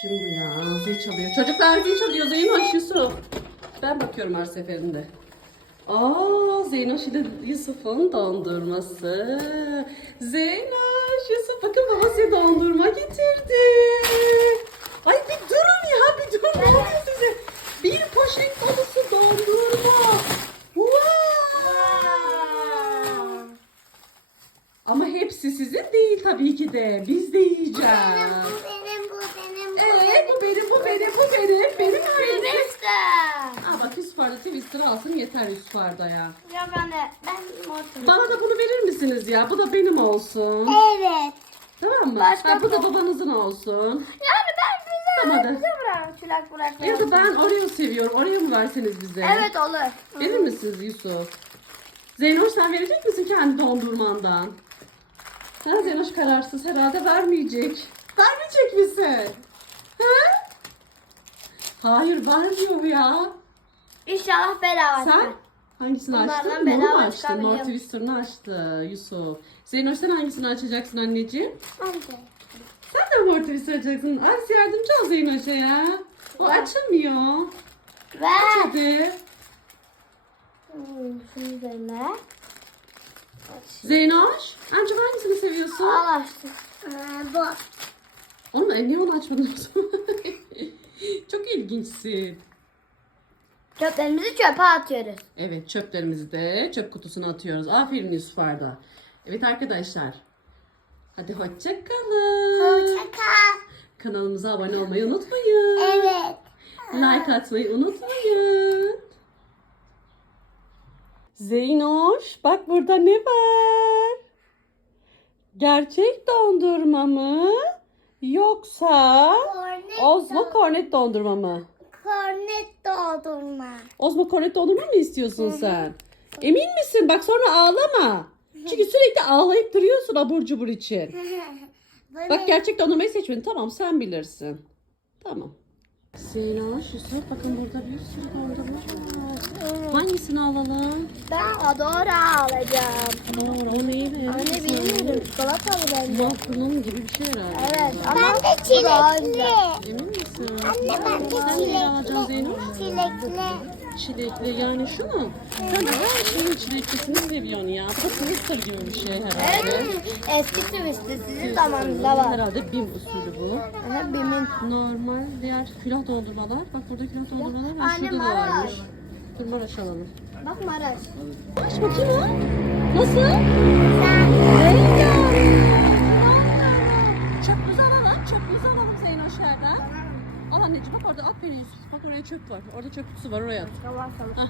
Kim bu ya? Zil çalıyor. Çocuklar zil çalıyor. Zeynoş, Yusuf. Ben bakıyorum her seferinde. Aa, Zeynoş ile Yusuf'un dondurması. Zeynoş, Yusuf bakın babası dondurma getirdi. Ay bir durun ya, bir durun. Ne oluyor size? Bir poşet dolusu dondurma. Wow. Ama hepsi sizin değil tabii ki de. Biz de yiyeceğiz. Bu benim, işte. Aa bak Yusuf Arda Twister alsın yeter Yusuf Arda'ya. Yok anne ben mortum. Bana da bunu verir misiniz ya? Bu da benim olsun. Evet. Tamam mı? Başka Ha, bu da babanızın olsun. Yani ben bize Tamam hadi. bize bırak çilek bırak. Ya da ben Oreo seviyorum. Oreo mu verseniz bize? Evet olur. Verir misiniz Yusuf? Zeynoş sen verecek misin kendi dondurmandan? Ha Zeynoş kararsız herhalde vermeyecek. Vermeyecek misin? Ha? Hayır vermiyor ya. İnşallah bedava. Sen hangisini Bunlardan açtın? Mu bedava açtın? Nord çıkabiliyorum. Twister'ını açtı Yusuf. Zeynoş sen hangisini açacaksın anneciğim? Hadi. Sen de Nord Twister açacaksın. Az yardımcı ol Zeynoş'a ya. O açılmıyor. Aç Ver. hadi. Hmm, üzerine. Zeynoş, çok hangisini seviyorsun? Al açtım. bu. Onu e, niye onu açmadın o zaman? Çok ilginçsin. Çöplerimizi çöpe atıyoruz. Evet çöplerimizi de çöp kutusuna atıyoruz. Aferin Yusuf Arda. Evet arkadaşlar. Hadi hoşça kalın. kal. Kanalımıza abone olmayı unutmayın. Evet. Like atmayı unutmayın. Zeynoş bak burada ne var? Gerçek dondurma mı? Yoksa Kornet, Ozmo Cornet dondurma mı? kornet doldurma. Ozmo Cornet dondurma mı istiyorsun sen? Emin misin? Bak sonra ağlama. Çünkü sürekli ağlayıp duruyorsun abur cubur için. Bak gerçek dondurmayı seçmedin. Tamam sen bilirsin. Tamam. Zeynoş, Yusuf bakın burada bir sürü dondurma var. Hangisini alalım? Ben Adora alacağım. Aa, o neydi? Anne bilmiyorum. Çikolatalı bence. Mahkumum gibi bir şey herhalde. Evet ama ben de çilekli. Emin misin? Anne ben de Sen neyi alacaksın Zeynoş? Çilekli. Çilekli yani şu mu? Sen de her şeyin çileklisini seviyorsun ya. Bu da twister gibi bir şey herhalde. Evet. Eski twisty sizin zamanında var. Herhalde bim usulü bu. Aha bimin. Normal diğer külah dondurmalar. Bak burada külah dondurmalar var. Anne, Şurada da Maraş. varmış. Dur Maraş alalım. Bak Maraş. Aç bakayım o. Nasıl? Sen. Zeynoşlar'dan. Al anneciğim bak orada aferin Yusuf. Bak oraya çöp var. Orada çöp kutusu var oraya at. Hah.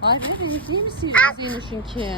Hayır be benimki değil mi Zeynoş'unki?